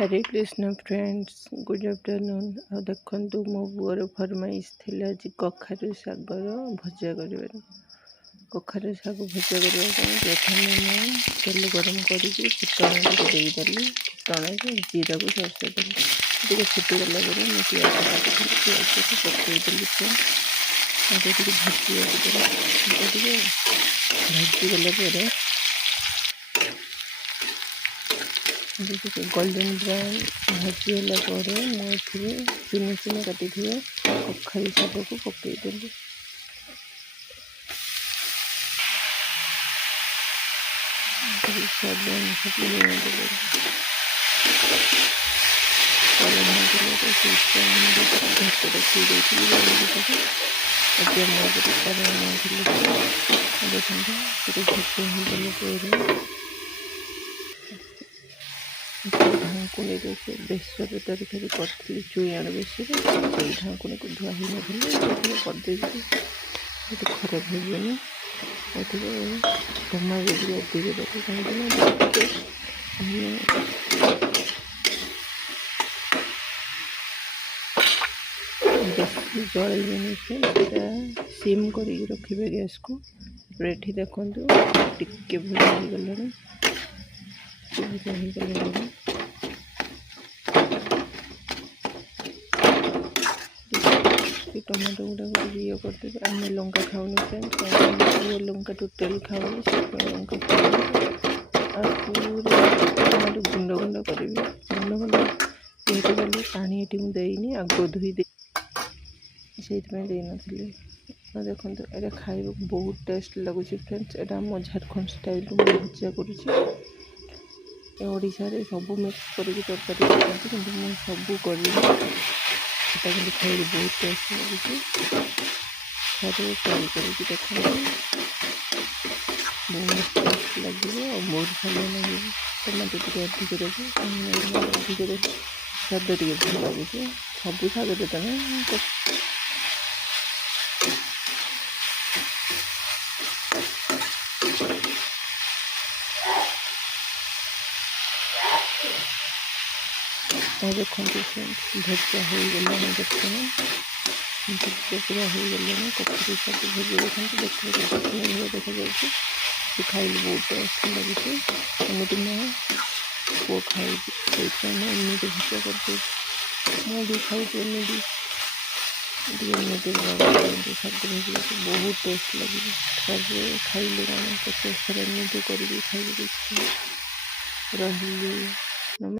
हरे Krishna friends good afternoon. आ देखु मो बुआर फरमाइश थी आज कखारू शागर भजा कर कखारू शाग भजा करने प्रथम मुझे तेल गरम करी फुटण देदेली फुटण जीरा को सरसे देली फुटीगला मुझे प्याज काटी प्याज को पकईदेली भाजीगला गोल्डन ब्राउन भाजीगला मुझे चुनी चुनी काटी कखारू शाग को पकईदेली स्वाद अनुसार लुण देदेली घाट रखी देखिए ढाकुणी से बेसर तरकारी करी चुईआण बेसर से ढाकुणी को धुआ ही करदे खराब होनी टमाटो भी अधिक देखे कहीं बेसी जलैबनी से सिम कर रखिए गैस को ये देखो टिके भजा हो गला टमाटो गुड़ा ये करदे आम लंका खाऊन फ्रेंड्स लंका टोटाल खाऊनी लंका पूरा टमाटो गुंड गुंड करी गुंड गुंड जेहेतु कल पानी ये देनी आग धोई दे से नी देखो ये खाइबा बहुत टेस्ट लगुच फ्रेंड्स यहाँ आम झारखंड स्टाइल भजा कर सब मिक्स कर तरकारी कि सब कर खाइए बहुत टेस्ट लगुच थे ट्राई करके देखो बहुत टेस्ट लगे और बहुत भल लगे टमाटो टे अधिक देखे अधिक देखे स्वाद टे भल लगे सब शाग देते देखो भजा हो गला देखते भजा पूरा हो गला कखारू शाग भजा देखते देखा देखा जाए खाइल बहुत टेस्ट लगे एमती मैं पुओ खाई एमती भजा कर मुझे खाई एमती शाग भजा बहुत टेस्ट लगे खाइले 50 थर एमती कर खाई रही।